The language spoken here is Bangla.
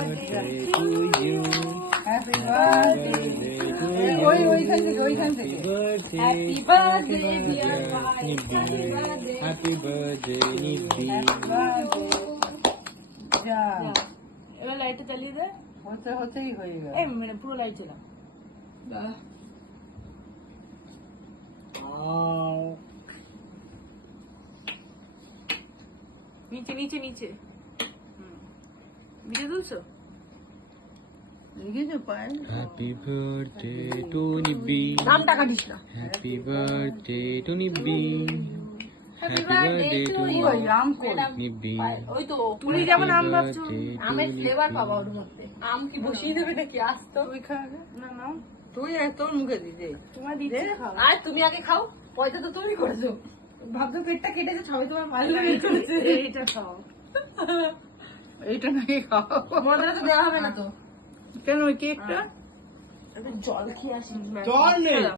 birthday to you. Happy birthday. ওইখান থেকে Happy birthday dear Nibbi. Happy birthday Nibbi. যা এবার লাইটটা চালিয়ে দে। হতেই হয়ে গেল। এই মানে পুরো লাইট চালা। নিচে নিচে নিচে ভিডিও তুলছো? লিখেছো পায়? Happy birthday to Nibbi. নামটা কাটিস না। Happy birthday to Nibbi. Happy birthday to আম কই? Nibbi. ওই তো তুমি যেমন আম ভাবছো আমের ফ্লেভার পাবা ওর মধ্যে। আম কি বসিয়ে দেবে নাকি আসতো? তুই খা আগে। না না তুই তোর মুখে দিতে। তোমার দিতে খাও। আর তুমি আগে খাও, পয়সা তো তুমি করেছো। ভাবছো পেটটা কেটেছে সবাই তোমার ভালো করেছে। এইটা খাও। এইটা নাকি খাও। মজা তো দেওয়া হবে না তো। কেন ওই কেকটা? জল খেয়ে আসি। জল নেই।